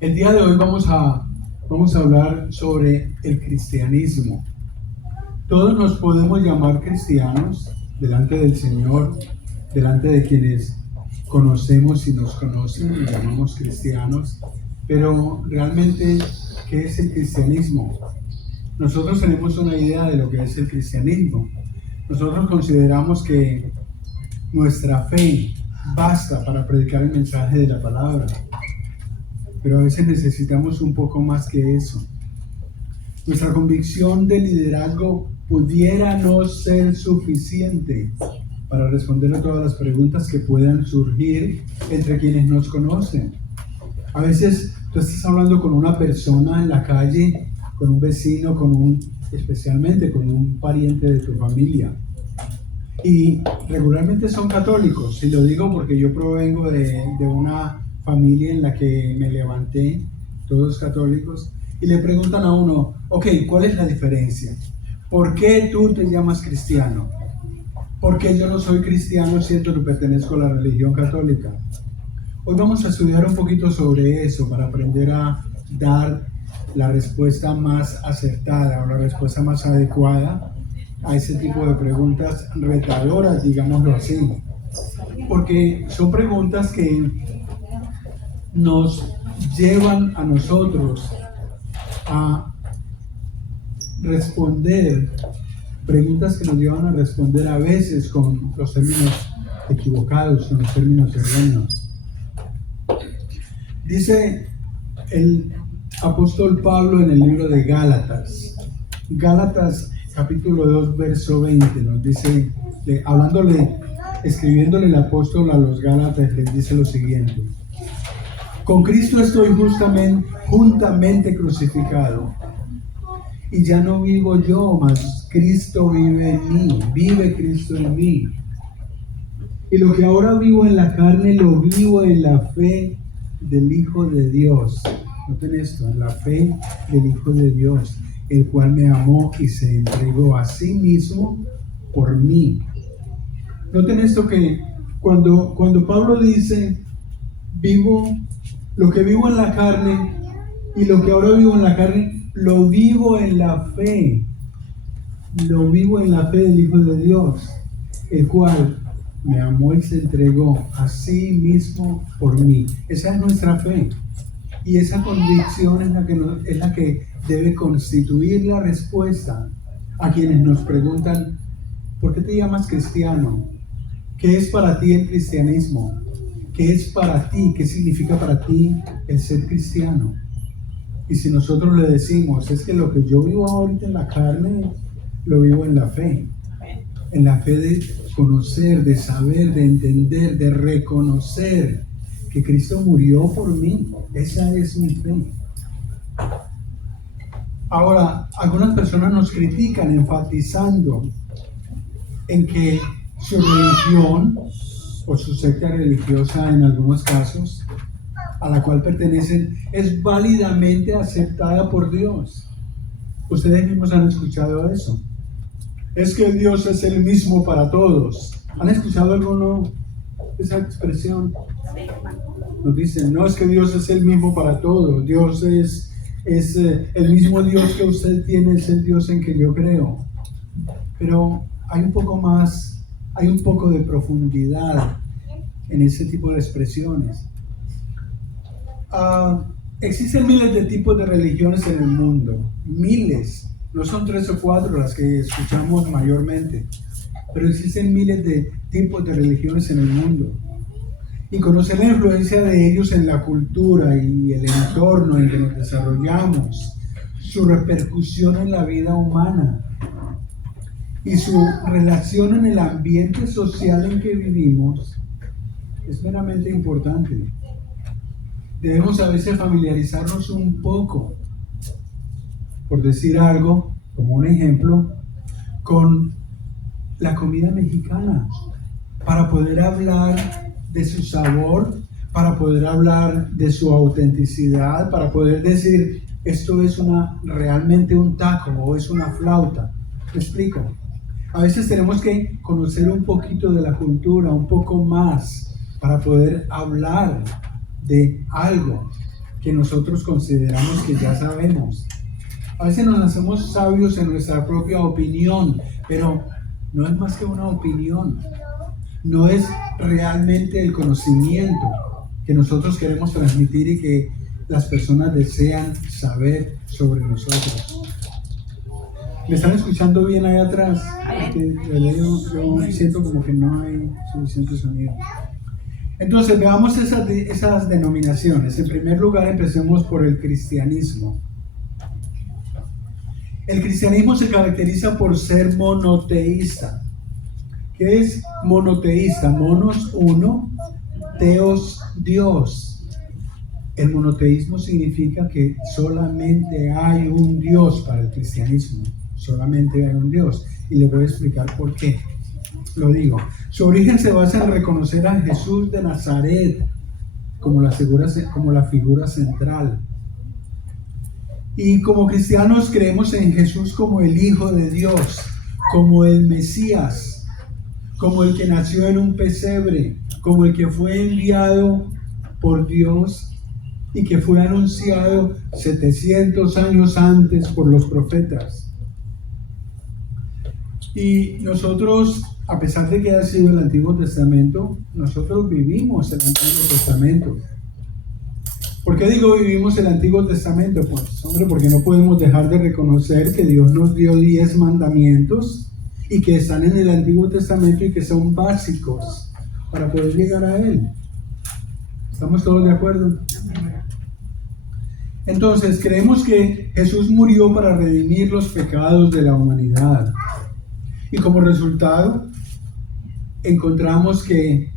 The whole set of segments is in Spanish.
El día de hoy vamos a hablar sobre el cristianismo. Todos nos podemos llamar cristianos delante del Señor, delante de quienes conocemos y nos conocen, nos llamamos cristianos, pero realmente, ¿qué es el cristianismo? Nosotros tenemos una idea de lo que es el cristianismo. Nosotros consideramos que nuestra fe basta para predicar el mensaje de la palabra, pero a veces necesitamos un poco más que eso. Nuestra convicción de liderazgo pudiera no ser suficiente para responder a todas las preguntas que puedan surgir entre quienes nos conocen. A veces tú estás hablando con una persona en la calle, con un vecino, especialmente con un pariente de tu familia. Y regularmente son católicos, y lo digo porque yo provengo de una familia en la que me levanté, todos católicos, y le preguntan a uno, ok, ¿cuál es la diferencia? ¿Por qué tú te llamas cristiano? ¿Por qué yo no soy cristiano siendo que pertenezco a la religión católica? Hoy vamos a estudiar un poquito sobre eso para aprender a dar la respuesta más acertada o la respuesta más adecuada a ese tipo de preguntas retadoras, digámoslo así. Porque son preguntas que nos llevan a nosotros a responder, preguntas que nos llevan a responder a veces con los términos equivocados, con los términos erróneos. Dice el apóstol Pablo en el libro de Gálatas capítulo 2, verso 20, nos dice, escribiéndole el apóstol a los Gálatas, les dice lo siguiente: con Cristo estoy juntamente crucificado, y ya no vivo yo, mas Cristo vive en mí, vive Cristo en mí. Y lo que ahora vivo en la carne, lo vivo en la fe del Hijo de Dios. Noten esto, en la fe del Hijo de Dios, el cual me amó y se entregó a sí mismo por mí. Noten esto, que cuando Pablo dice, lo que vivo en la carne y lo que ahora vivo en la carne, lo vivo en la fe. Lo vivo en la fe del Hijo de Dios, el cual me amó y se entregó a sí mismo por mí. Esa es nuestra fe. Y esa convicción es la que debe constituir la respuesta a quienes nos preguntan, ¿por qué te llamas cristiano? ¿Qué es para ti el cristianismo? ¿Qué es para ti? ¿Qué significa para ti el ser cristiano? Y si nosotros le decimos, es que lo que yo vivo ahorita en la carne, lo vivo en la fe de conocer, de saber, de entender, de reconocer que Cristo murió por mí. Esa es mi fe. Ahora, algunas personas nos critican enfatizando en que su religión o su secta religiosa, en algunos casos, a la cual pertenecen, es válidamente aceptada por Dios. Ustedes mismos han escuchado eso. Es que Dios es el mismo para todos. ¿Han escuchado alguno esa expresión? Nos dicen, no, es que Dios es el mismo para todos. Dios es el mismo Dios que usted tiene, es el Dios en que yo creo. Pero hay un poco más, hay un poco de profundidad en ese tipo de expresiones. Existen miles de tipos de religiones en el mundo, miles. No son 3 o 4 las que escuchamos mayormente, pero existen miles de tipos de religiones en el mundo. Y conocer la influencia de ellos en la cultura y el entorno en que nos desarrollamos, su repercusión en la vida humana y su relación en el ambiente social en que vivimos, es meramente importante. Debemos a veces familiarizarnos un poco, por decir algo, como un ejemplo, con la comida mexicana, para poder hablar de su sabor, para poder hablar de su autenticidad, para poder decir, esto es realmente un taco o es una flauta. ¿Me explico? A veces tenemos que conocer un poquito de la cultura, un poco más, para poder hablar de algo. que nosotros consideramos que ya sabemos. A veces nos hacemos sabios en nuestra propia opinión, pero no es más que una opinión. No es realmente el conocimiento que nosotros queremos transmitir y que las personas desean saber sobre nosotros. ¿Me están escuchando bien ahí atrás? Porque yo siento como que no hay suficiente sonido. Entonces veamos esas denominaciones. En primer lugar, empecemos por el cristianismo. El cristianismo se caracteriza por ser monoteísta. ¿Qué es monoteísta? Monos, uno, teos, Dios. El monoteísmo significa que solamente hay un Dios para el cristianismo. Solamente hay un Dios. Y le voy a explicar por qué. Lo digo. Su origen se basa en reconocer a Jesús de Nazaret como la figura central. Y como cristianos creemos en Jesús como el Hijo de Dios, como el Mesías, como el que nació en un pesebre, como el que fue enviado por Dios y que fue anunciado 700 años antes por los profetas. Y nosotros, a pesar de que ha sido el Antiguo Testamento, nosotros vivimos el Antiguo Testamento. ¿Por qué digo vivimos el Antiguo Testamento? Pues, hombre, porque no podemos dejar de reconocer que Dios nos dio 10 mandamientos y que están en el Antiguo Testamento y que son básicos para poder llegar a Él. ¿Estamos todos de acuerdo? Entonces, creemos que Jesús murió para redimir los pecados de la humanidad. Y como resultado, encontramos que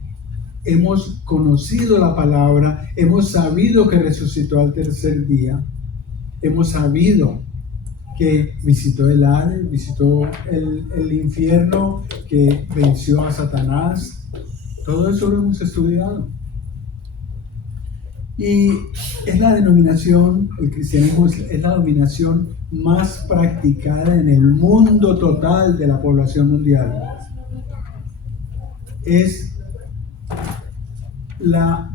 hemos conocido la palabra, hemos sabido que resucitó al tercer día, hemos sabido que visitó el Hades, visitó el infierno, que venció a Satanás. Todo eso lo hemos estudiado. Y es la denominación, el cristianismo es la denominación más practicada en el mundo total de la población mundial. Es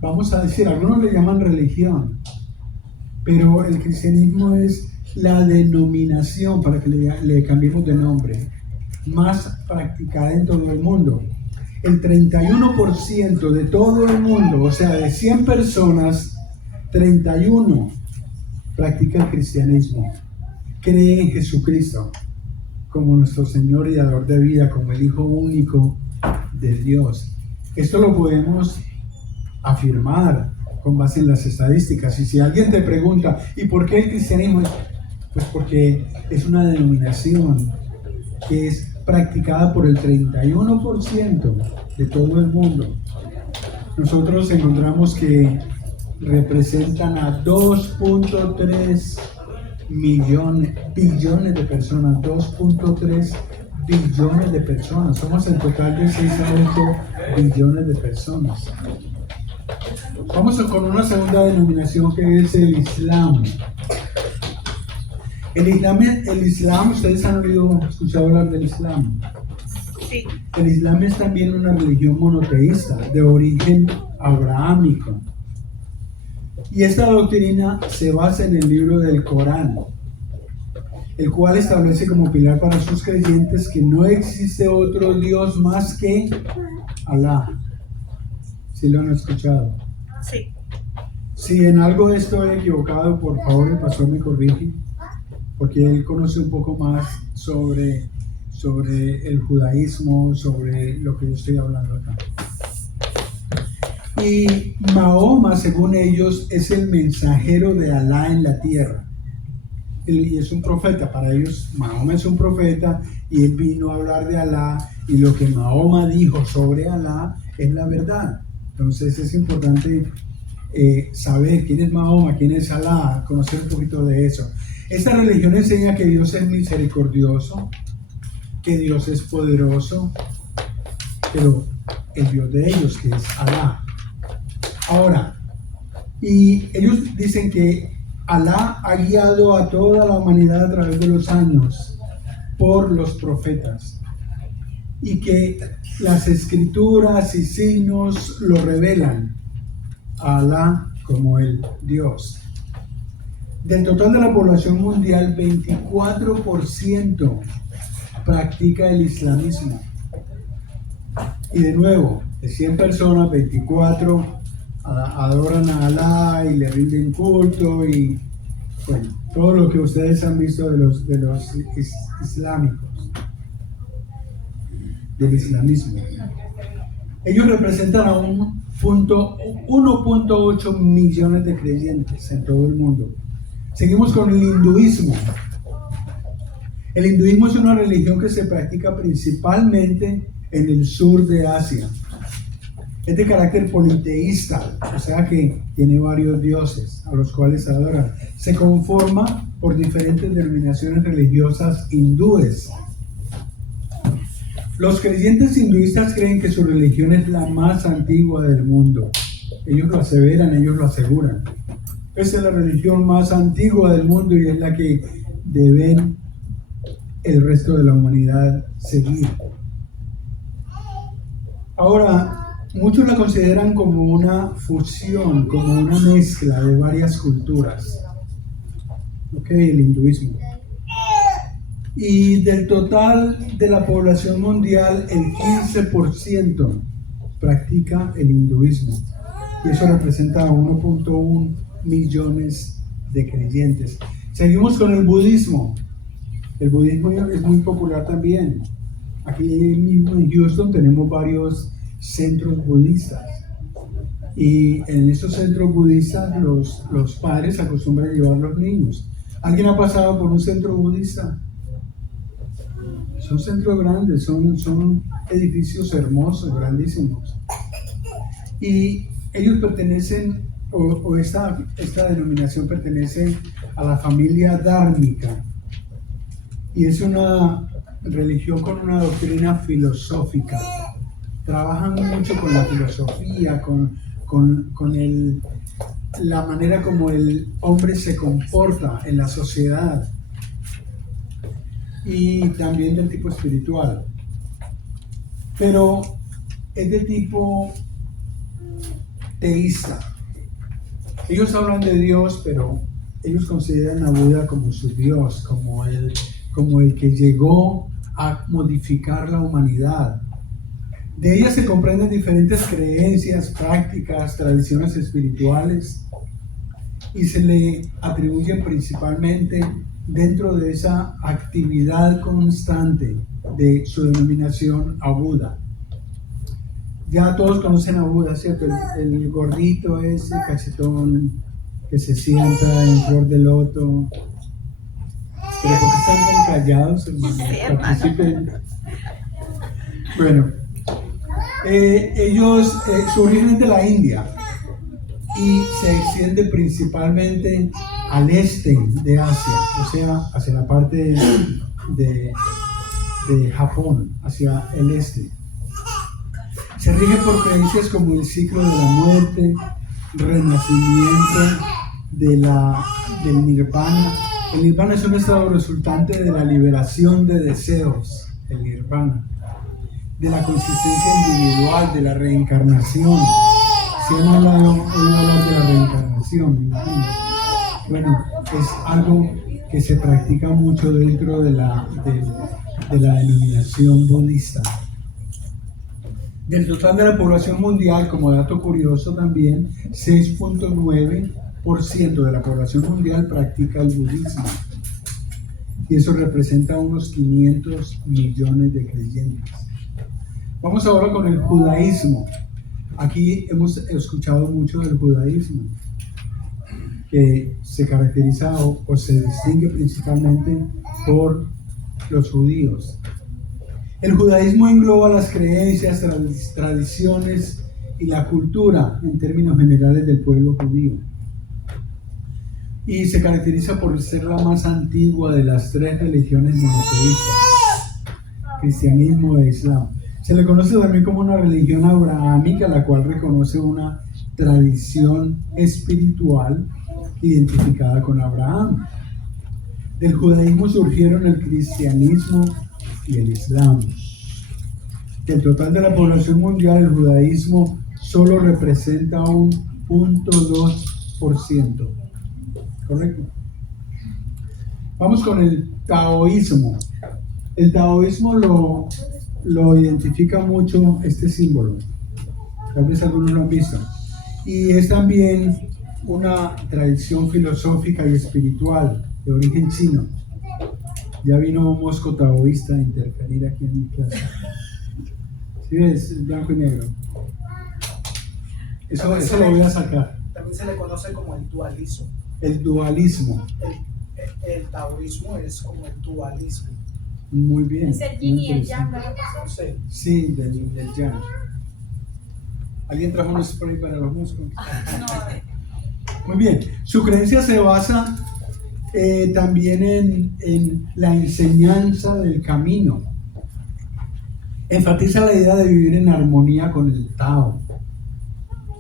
vamos a decir, algunos le llaman religión, pero el cristianismo es la denominación, para que le cambiemos de nombre, más practicada en todo el mundo. El 31% de todo el mundo, o sea, de 100 personas, 31 practica el cristianismo, cree en Jesucristo como nuestro Señor y Dador de vida, como el Hijo único de Dios. Esto lo podemos afirmar con base en las estadísticas. Y si alguien te pregunta, ¿y por qué el cristianismo? Pues porque es una denominación que es practicada por el 31% de todo el mundo. Nosotros encontramos que representan a 2.3 billones de personas, 2.3 billones de personas. Somos en total de 6 a 8 billones de personas. Vamos con una segunda denominación que es el Islam. El Islam, ustedes han escuchado hablar del Islam. Sí. El Islam es también una religión monoteísta de origen abrahámico. Y esta doctrina se basa en el libro del Corán, el cual establece como pilar para sus creyentes que no existe otro Dios más que Alá. ¿Sí lo han escuchado? Sí. Si en algo estoy equivocado, por favor el pastor me corrige, porque él conoce un poco más sobre el judaísmo, sobre lo que yo estoy hablando acá. Y Mahoma, según ellos, es el mensajero de Alá en la tierra. Y es un profeta, para ellos Mahoma es un profeta y él vino a hablar de Alá, y lo que Mahoma dijo sobre Alá es la verdad. Entonces es importante saber quién es Mahoma, quién es Alá, conocer un poquito de eso. Esta religión enseña que Dios es misericordioso, que Dios es poderoso, pero el Dios de ellos, que es Alá. Ahora, y ellos dicen que Alá ha guiado a toda la humanidad a través de los años por los profetas, y que las escrituras y signos lo revelan a Alá como el Dios. Del total de la población mundial, 24% practica el islamismo. Y de nuevo, de 100 personas, 24 adoran a Alá y le rinden culto y bueno, todo lo que ustedes han visto de los islámicos, del islamismo. Ellos representan a 1.8 millones de creyentes en todo el mundo. Seguimos con el hinduismo. El hinduismo es una religión que se practica principalmente en el sur de Asia. Es de carácter politeísta, o sea que tiene varios dioses a los cuales adoran. Se conforma por diferentes denominaciones religiosas hindúes. Los creyentes hinduistas creen que su religión es la más antigua del mundo. Ellos lo aseveran, ellos lo aseguran. Esa es la religión más antigua del mundo y es la que deben el resto de la humanidad seguir. Ahora, muchos la consideran como una fusión, como una mezcla de varias culturas. El hinduismo. Y del total de la población mundial, el 15% practica el hinduismo. Y eso representa a 1.1 millones de creyentes. Seguimos con el budismo. El budismo es muy popular también. Aquí mismo en Houston tenemos varios centros budistas. Y en esos centros budistas los padres acostumbran a llevar a los niños. ¿Alguien ha pasado por un centro budista? Son centros grandes, son edificios hermosos, grandísimos. Y ellos pertenecen, esta denominación pertenece a la familia dhármica. Y es una religión con una doctrina filosófica. Trabajan mucho con la filosofía, con la manera como el hombre se comporta en la sociedad. Y también del tipo espiritual, pero es de tipo teísta. Ellos hablan de Dios, pero ellos consideran a Buda como su Dios, como el que llegó a modificar la humanidad. De ella se comprenden diferentes creencias, prácticas, tradiciones espirituales y se le atribuyen principalmente dentro de esa actividad constante de su denominación a Buda. Ya todos conocen a Buda, ¿cierto? El gordito ese, cachetón, que se sienta en flor de loto. Pero ¿por qué están tan callados, hermano? Participen. Bueno, su origen es de la India y se extiende principalmente al este de Asia, o sea, hacia la parte de Japón, hacia el este. Se rige por creencias como el ciclo de la muerte, renacimiento del nirvana. El nirvana es un estado resultante de la liberación de deseos, el nirvana, de la consistencia individual, de la reencarnación. Si han hablado de la reencarnación, bueno, es algo que se practica mucho dentro de la denominación budista. Del total de la población mundial, como dato curioso también, 6.9% de la población mundial practica el budismo. Y eso representa unos 500 millones de creyentes. Vamos ahora con el judaísmo. Aquí hemos escuchado mucho del judaísmo, que se caracteriza o se distingue principalmente por los judíos. El judaísmo engloba las creencias, tradiciones y la cultura en términos generales del pueblo judío. Y se caracteriza por ser la más antigua de las tres religiones monoteístas, cristianismo e islam. Se le conoce también como una religión abrahámica, la cual reconoce una tradición espiritual identificada con Abraham. Del judaísmo surgieron el cristianismo y el islam. Del total de la población mundial, el judaísmo solo representa un 0.2%. ¿Correcto? Vamos con el taoísmo. El taoísmo lo identifica mucho este símbolo. Tal vez algunos lo han visto. Y es también una tradición filosófica y espiritual de origen chino. Ya vino un mosco taoísta a interferir aquí en mi clase. ¿Sí ves? Blanco y negro. Eso lo voy a sacar. También se le conoce como el dualismo. El dualismo. El taoísmo es como el dualismo. Muy bien. Es el yin y el yang, ¿verdad? Sí, del yang. ¿Alguien trajo un spray para los músculos? No. Muy bien. Su creencia se basa también en la enseñanza del camino. Enfatiza la idea de vivir en armonía con el Tao,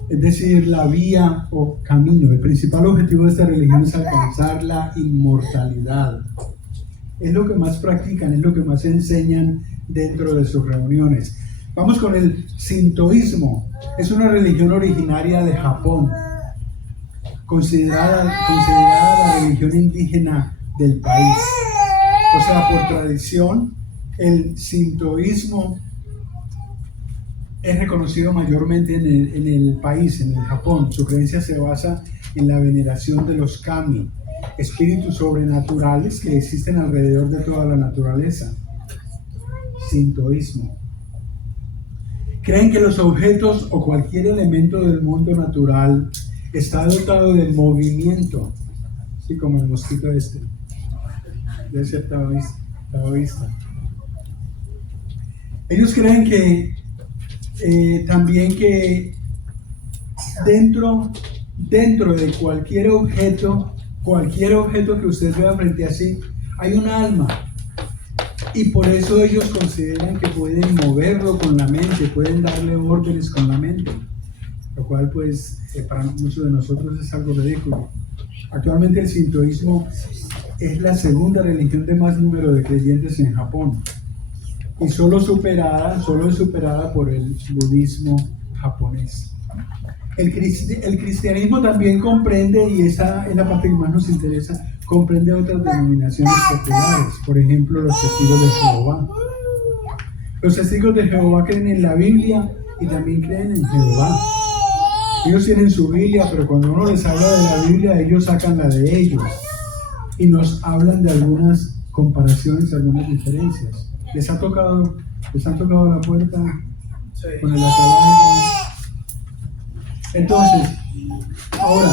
es decir, la vía o camino. El principal objetivo de esta religión es alcanzar la inmortalidad. Es lo que más practican, es lo que más enseñan dentro de sus reuniones. Vamos con el sintoísmo. Es una religión originaria de Japón, considerada la religión indígena del país. O sea, por tradición, el sintoísmo es reconocido mayormente en el país, en el Japón. Su creencia se basa en la veneración de los kami, espíritus sobrenaturales que existen alrededor de toda la naturaleza. Sintoísmo. Creen que los objetos o cualquier elemento del mundo natural está dotado del movimiento, así como el mosquito este, de ser taoísta. Ellos creen que también que dentro de cualquier objeto que usted vea frente a sí, hay un alma. Y por eso ellos consideran que pueden moverlo con la mente, pueden darle órdenes con la mente, lo cual pues para muchos de nosotros es algo ridículo. Actualmente el sintoísmo es la segunda religión de más número de creyentes en Japón y solo es superada por el budismo japonés. El cristianismo también comprende, y esa es la parte que más nos interesa, comprende otras denominaciones populares, por ejemplo los testigos de Jehová. Los testigos de Jehová creen en la Biblia y también creen en Jehová. Ellos tienen su Biblia, pero cuando uno les habla de la Biblia, ellos sacan la de ellos y nos hablan de algunas comparaciones, algunas diferencias. ¿Les han tocado la puerta con el atalaya? Entonces, ahora,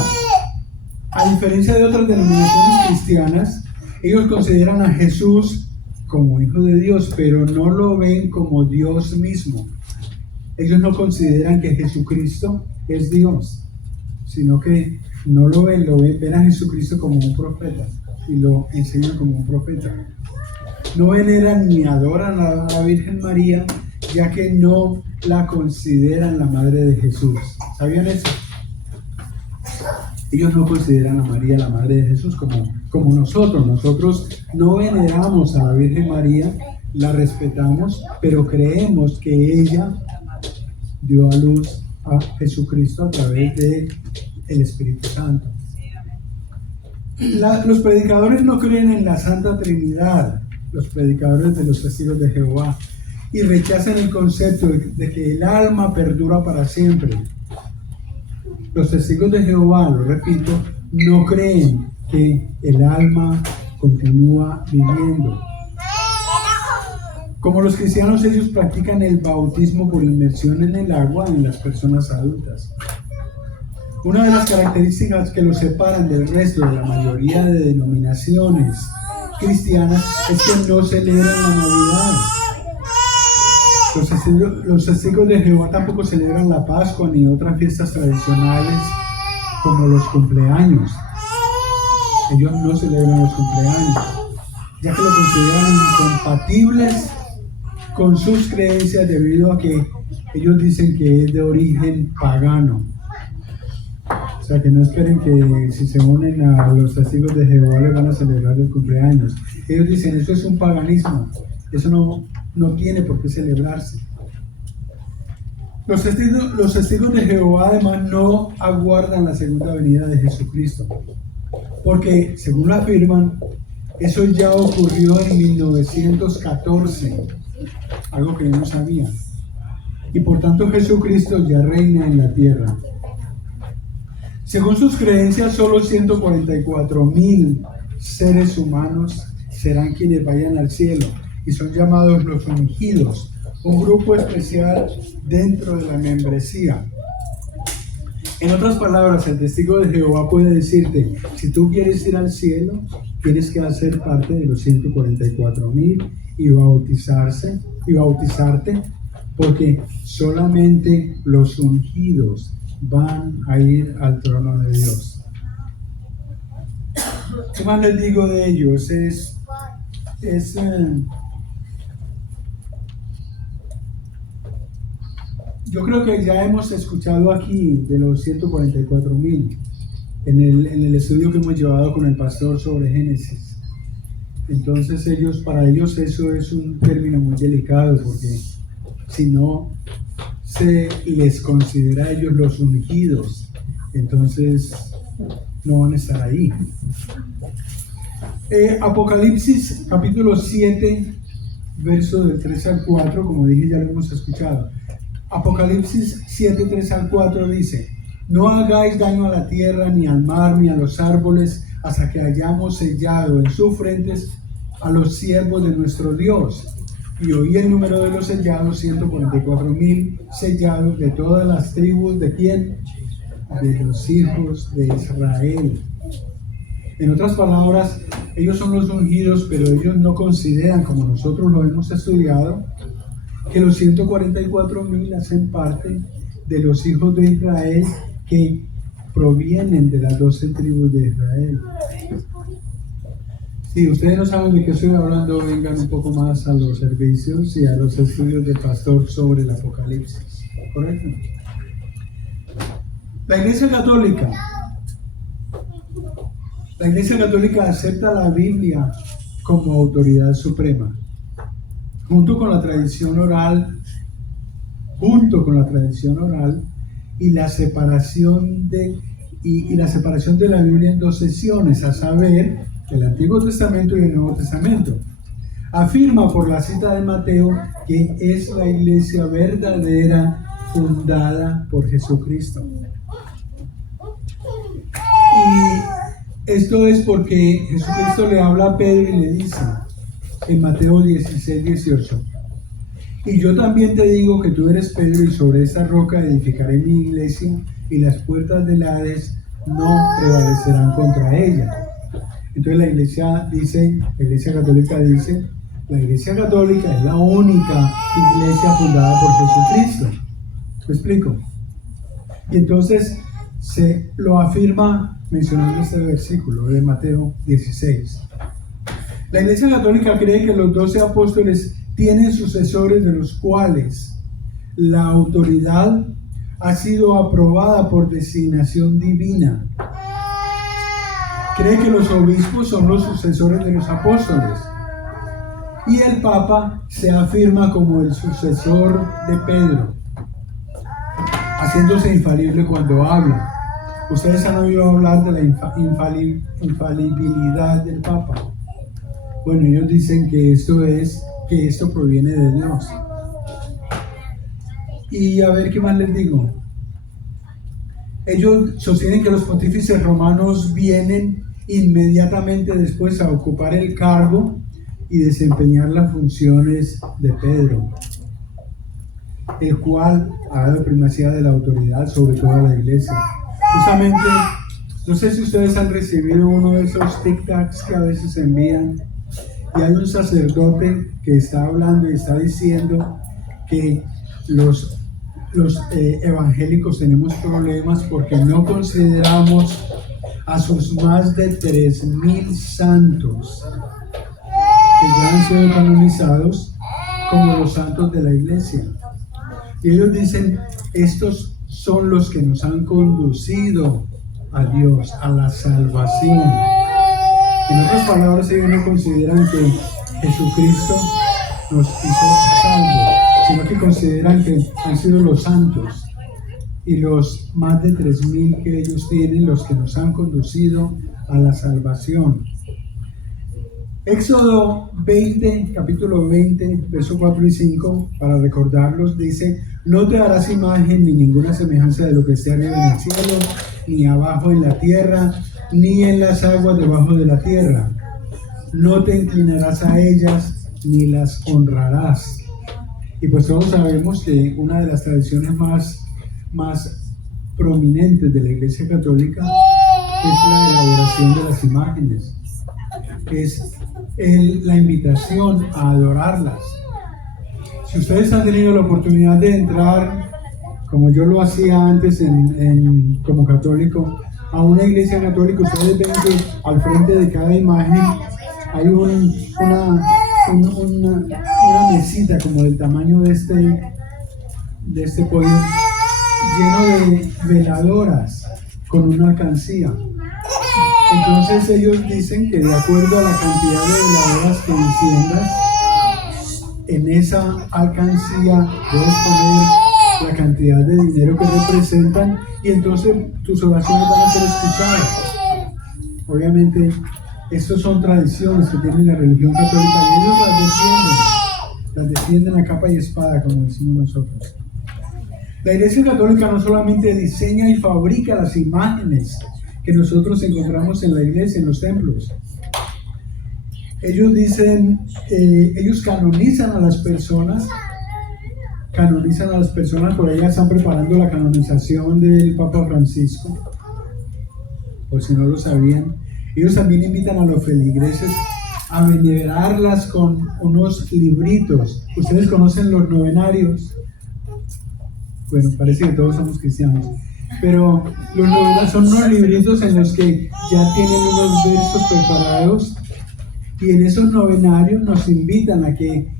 a diferencia de otras denominaciones cristianas, ellos consideran a Jesús como Hijo de Dios, pero no lo ven como Dios mismo. Ellos no consideran que Jesucristo es Dios, sino que no lo ven, ven a Jesucristo como un profeta y lo enseñan como un profeta. No veneran ni adoran a la Virgen María, ya que no la consideran la madre de Jesús. ¿Sabían eso? Ellos no consideran a María la madre de Jesús como nosotros. Nosotros no veneramos a la Virgen María, la respetamos, pero creemos que ella dio a luz a Jesucristo a través de el Espíritu Santo. Los predicadores no creen en la Santa Trinidad, los predicadores de los testigos de Jehová, y rechazan el concepto de que el alma perdura para siempre. Los testigos de Jehová, lo repito, no creen que el alma continúa viviendo. Como los cristianos, ellos practican el bautismo por inmersión en el agua en las personas adultas. Una de las características que los separan del resto de la mayoría de denominaciones cristianas es que no celebran la Navidad. Los testigos de Jehová tampoco celebran la Pascua ni otras fiestas tradicionales como los cumpleaños. Ellos no celebran los cumpleaños, ya que lo consideran incompatibles con sus creencias debido a que ellos dicen que es de origen pagano. O sea, que no esperen que si se unen a los testigos de Jehová les van a celebrar el cumpleaños. Ellos dicen, eso es un paganismo, eso no tiene por qué celebrarse. Los testigos de Jehová además no aguardan la segunda venida de Jesucristo, porque según lo afirman, Eso ya ocurrió en 1914, algo que yo no sabía. Y por tanto Jesucristo ya reina en la tierra. Según sus creencias, solo 144,000 seres humanos serán quienes vayan al cielo y son llamados los ungidos, un grupo especial dentro de la membresía. En otras palabras, el testigo de Jehová puede decirte: si tú quieres ir al cielo, tienes que hacer parte de los 144,000 y bautizarte, porque solamente los ungidos van a ir al trono de Dios. ¿Qué más les digo de ellos? Yo creo que ya hemos escuchado aquí de los 144,000 en el estudio que hemos llevado con el pastor sobre Génesis. Entonces para ellos eso es un término muy delicado, porque si no se les considera a ellos los ungidos, entonces no van a estar ahí. Apocalipsis capítulo 7, versos del 3 al 4, como dije, ya lo hemos escuchado. Apocalipsis 7, 3 al 4 dice: no hagáis daño a la tierra, ni al mar, ni a los árboles, hasta que hayamos sellado en sus frentes a los siervos de nuestro Dios. Y oí el número de los sellados, 144,000 sellados de todas las tribus. ¿De quién? De los hijos de Israel. En otras palabras, ellos son los ungidos, pero ellos no consideran, como nosotros lo hemos estudiado, que los 144,000 hacen parte de los hijos de Israel que provienen de las 12 tribus de Israel. Si ustedes no saben de qué estoy hablando, vengan un poco más a los servicios y a los estudios del pastor sobre el Apocalipsis. ¿Correcto? La Iglesia Católica acepta la Biblia como autoridad suprema. Junto con la tradición oral y la separación de la Biblia en dos secciones, a saber, el Antiguo Testamento y el Nuevo Testamento. Afirma por la cita de Mateo que es la iglesia verdadera fundada por Jesucristo. Y esto es porque Jesucristo le habla a Pedro y le dice en Mateo 16, 18: y yo también te digo que tú eres Pedro, y sobre esa roca edificaré mi iglesia, y las puertas del Hades no prevalecerán contra ella. Entonces la Iglesia Católica dice: la Iglesia Católica es la única iglesia fundada por Jesucristo. ¿Me explico? Y entonces se lo afirma mencionando este versículo de Mateo 16. La Iglesia Católica cree que los 12 apóstoles tienen sucesores, de los cuales la autoridad ha sido aprobada por designación divina. Cree que los obispos son los sucesores de los apóstoles, y el Papa se afirma como el sucesor de Pedro, haciéndose infalible cuando habla. Ustedes han oído hablar de la infalibilidad del Papa. Bueno, ellos dicen que esto proviene de Dios. Y a ver qué más les digo. Ellos sostienen que los pontífices romanos vienen inmediatamente después a ocupar el cargo y desempeñar las funciones de Pedro, el cual ha dado primacía de la autoridad sobre toda la iglesia. Justamente, no sé si ustedes han recibido uno de esos tic-tacs que a veces envían, y hay un sacerdote que está hablando y está diciendo que los evangélicos tenemos problemas porque no consideramos a sus más de 3,000 santos que ya han sido canonizados como los santos de la iglesia. Y ellos dicen: estos son los que nos han conducido a Dios, a la salvación. En otras palabras, ellos no consideran que Jesucristo nos hizo salvos, sino que consideran que han sido los santos y los más de 3,000 que ellos tienen los que nos han conducido a la salvación. Éxodo 20, capítulo 20, versos 4 y 5, para recordarlos, dice: no te harás imagen ni ninguna semejanza de lo que esté arriba en el cielo, ni abajo en la tierra, ni en las aguas debajo de la tierra. No te inclinarás a ellas, ni las honrarás. Y pues todos sabemos que una de las tradiciones más prominentes de la Iglesia Católica es la elaboración de las imágenes. Es la invitación a adorarlas. Si ustedes han tenido la oportunidad de entrar, como yo lo hacía antes como católico, a una iglesia católica, ustedes ven que al frente de cada imagen hay una mesita como del tamaño de este podio, lleno de veladoras con una alcancía. Entonces ellos dicen que de acuerdo a la cantidad de veladoras que enciendas, en esa alcancía puedes poner la cantidad de dinero que representan, y entonces tus oraciones van a ser escuchadas. Obviamente, estas son tradiciones que tiene la religión católica y ellos las defienden a capa y espada, como decimos nosotros. La Iglesia Católica no solamente diseña y fabrica las imágenes que nosotros encontramos en la iglesia, en los templos. Ellos dicen, ellos canonizan a las personas, por allá están preparando la canonización del Papa Francisco, por si no lo sabían. Ellos también invitan a los feligreses a venerarlas con unos libritos. ¿Ustedes conocen los novenarios? Bueno, parece que todos somos cristianos. Pero los novenarios son unos libritos en los que ya tienen unos versos preparados, y en esos novenarios nos invitan a que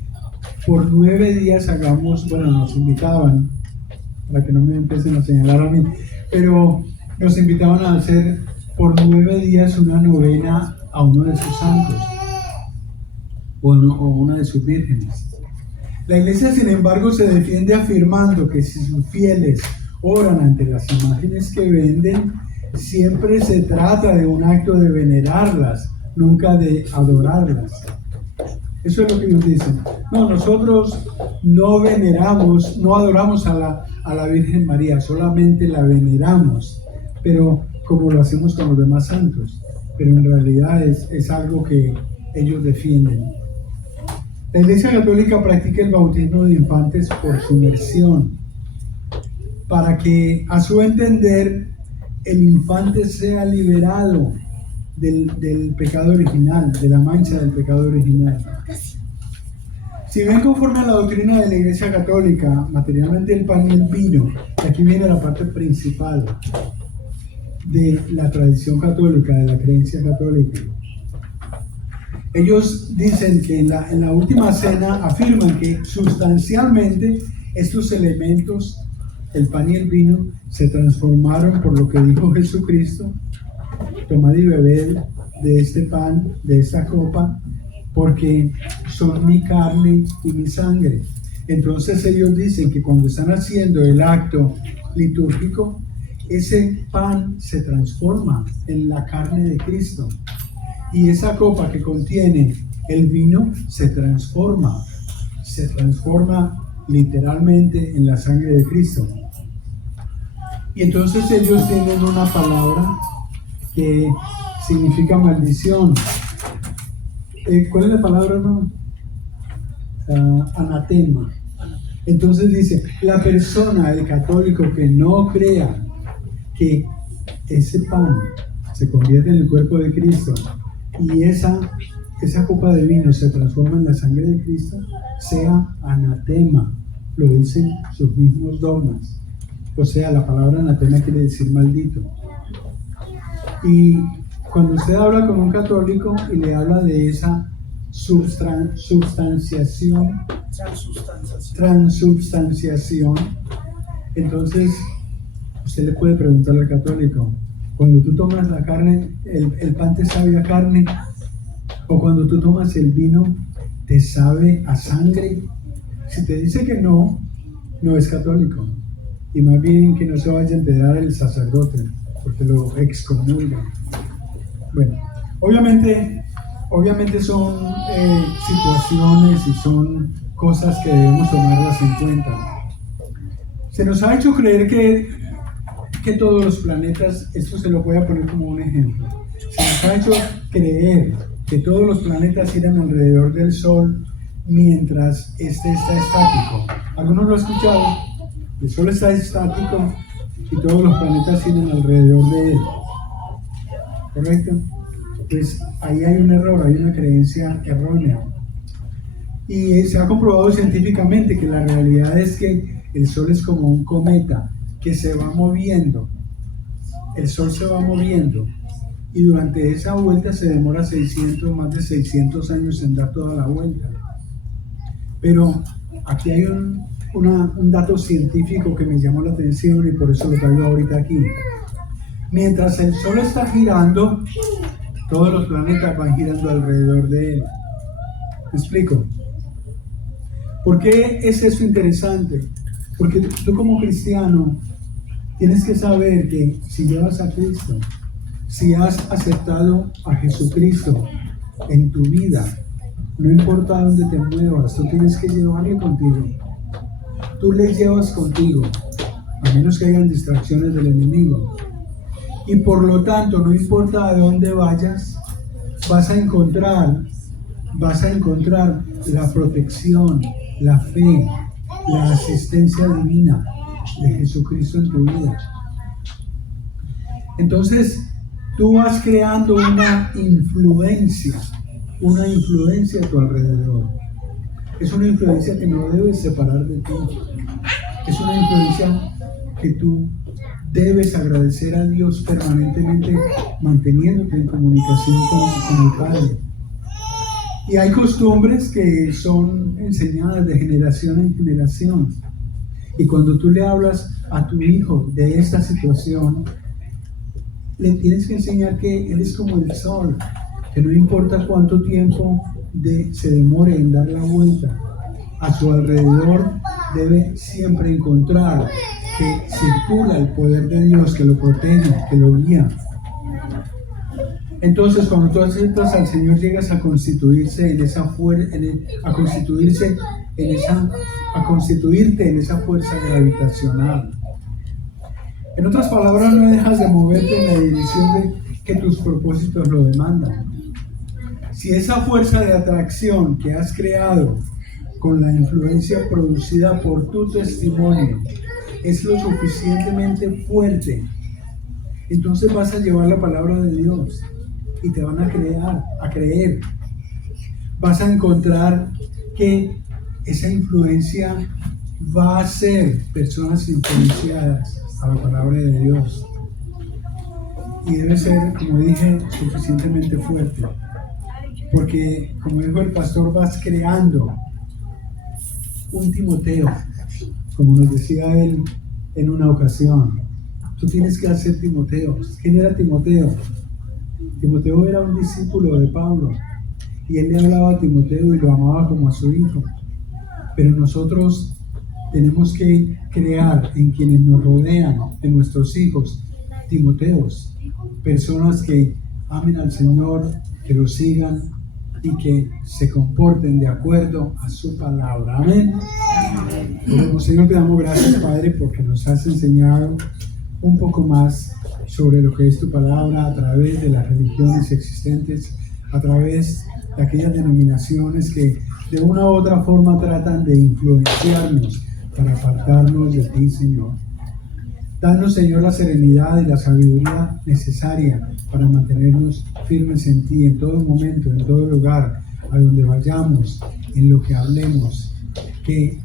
por 9 días nos invitaban, para que no me empiecen a señalar a mí, pero nos invitaban a hacer por 9 días una novena a uno de sus santos o una de sus vírgenes. La iglesia, sin embargo, se defiende afirmando que si sus fieles oran ante las imágenes que venden, siempre se trata de un acto de venerarlas, nunca de adorarlas. Eso es lo que ellos dicen. No, nosotros no veneramos, no adoramos a la Virgen María, solamente la veneramos, pero como lo hacemos con los demás santos. Pero en realidad es algo que ellos defienden. La Iglesia Católica practica el bautismo de infantes por sumersión, para que, a su entender, el infante sea liberado del pecado original, de la mancha del pecado original. Si ven conforme a la doctrina de la Iglesia Católica, materialmente el pan y el vino, y aquí viene la parte principal de la tradición católica, de la creencia católica. Ellos dicen que en la última cena afirman que sustancialmente estos elementos, el pan y el vino, se transformaron por lo que dijo Jesucristo: tomad y bebed de este pan, de esta copa, porque son mi carne y mi sangre. Entonces ellos dicen que cuando están haciendo el acto litúrgico, ese pan se transforma en la carne de Cristo, y esa copa que contiene el vino se transforma literalmente en la sangre de Cristo. Y entonces ellos tienen una palabra que significa maldición. ¿Cuál es la palabra, hermano? Anatema. Entonces dice, la persona, el católico que no crea que ese pan se convierte en el cuerpo de Cristo y esa copa de vino se transforma en la sangre de Cristo, sea anatema. Lo dicen sus mismos dogmas. O sea, la palabra anatema quiere decir maldito. Y cuando usted habla con un católico y le habla de esa transubstanciación, entonces usted le puede preguntar al católico: cuando tú tomas la carne, el pan te sabe a carne, o cuando tú tomas el vino te sabe a sangre. Si te dice que no, no es católico, y más bien que no se vaya a enterar el sacerdote, porque lo excomulga. Bueno, obviamente obviamente son situaciones y son cosas que debemos tomarlas en cuenta. Se nos ha hecho creer que todos los planetas, esto se lo voy a poner como un ejemplo, se nos ha hecho creer que todos los planetas giran alrededor del Sol mientras este está estático. ¿Algunos lo han escuchado? El Sol está estático y todos los planetas giran alrededor de él. ¿Correcto? Pues ahí hay un error, hay una creencia errónea. Y se ha comprobado científicamente que la realidad es que el Sol es como un cometa que se va moviendo. El Sol se va moviendo y durante esa vuelta se demora más de 600 años en dar toda la vuelta. Pero aquí hay un dato científico que me llamó la atención y por eso lo traigo ahorita aquí. Mientras el Sol está girando, todos los planetas van girando alrededor de él. ¿Me explico? ¿Por qué es eso interesante? Porque tú como cristiano tienes que saber que si llevas a Cristo, si has aceptado a Jesucristo en tu vida, no importa dónde te muevas, tú tienes que llevarle contigo. Tú le llevas contigo, a menos que hayan distracciones del enemigo. Y por lo tanto, no importa a dónde vayas, vas a encontrar la protección, la fe, la asistencia divina de Jesucristo en tu vida. Entonces, tú vas creando una influencia a tu alrededor. Es una influencia que no debes separar de ti. Es una influencia que tú debes agradecer a Dios permanentemente, manteniéndote en comunicación con el Padre. Y hay costumbres que son enseñadas de generación en generación. Y cuando tú le hablas a tu hijo de esta situación, le tienes que enseñar que él es como el Sol, que no importa cuánto tiempo se demore en dar la vuelta, a su alrededor debe siempre encontrar que circula el poder de Dios, que lo protege, que lo guía. Entonces, cuando tú aceptas al Señor, llegas a constituirte en esa fuerza gravitacional. En otras palabras, no dejas de moverte en la dirección de que tus propósitos lo demandan. Si esa fuerza de atracción que has creado con la influencia producida por tu testimonio es lo suficientemente fuerte, entonces vas a llevar la palabra de Dios y te van a creer. Vas a encontrar que esa influencia va a ser personas influenciadas a la palabra de Dios. Y debe ser, como dije, suficientemente fuerte. Porque, como dijo el pastor, vas creando un Timoteo, como nos decía él en una ocasión. Tú tienes que hacer Timoteos. ¿Quién era Timoteo? Timoteo era un discípulo de Pablo y él le hablaba a Timoteo y lo amaba como a su hijo. Pero nosotros tenemos que crear en quienes nos rodean, en nuestros hijos, Timoteos, personas que amen al Señor, que lo sigan y que se comporten de acuerdo a su palabra. Amén. Pues, Señor, te damos gracias, Padre, porque nos has enseñado un poco más sobre lo que es tu palabra a través de las religiones existentes, a través de aquellas denominaciones que de una u otra forma tratan de influenciarnos para apartarnos de ti, Señor. Danos, Señor, la serenidad y la sabiduría necesaria para mantenernos firmes en ti en todo momento, en todo lugar, a donde vayamos, en lo que hablemos, que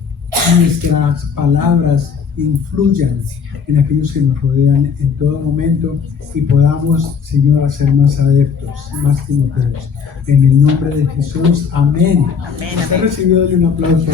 nuestras palabras influyan en aquellos que nos rodean en todo momento y podamos, Señor, hacer más adeptos, más Timoteos. En el nombre de Jesús, amén. Amén. Está recibido de un aplauso.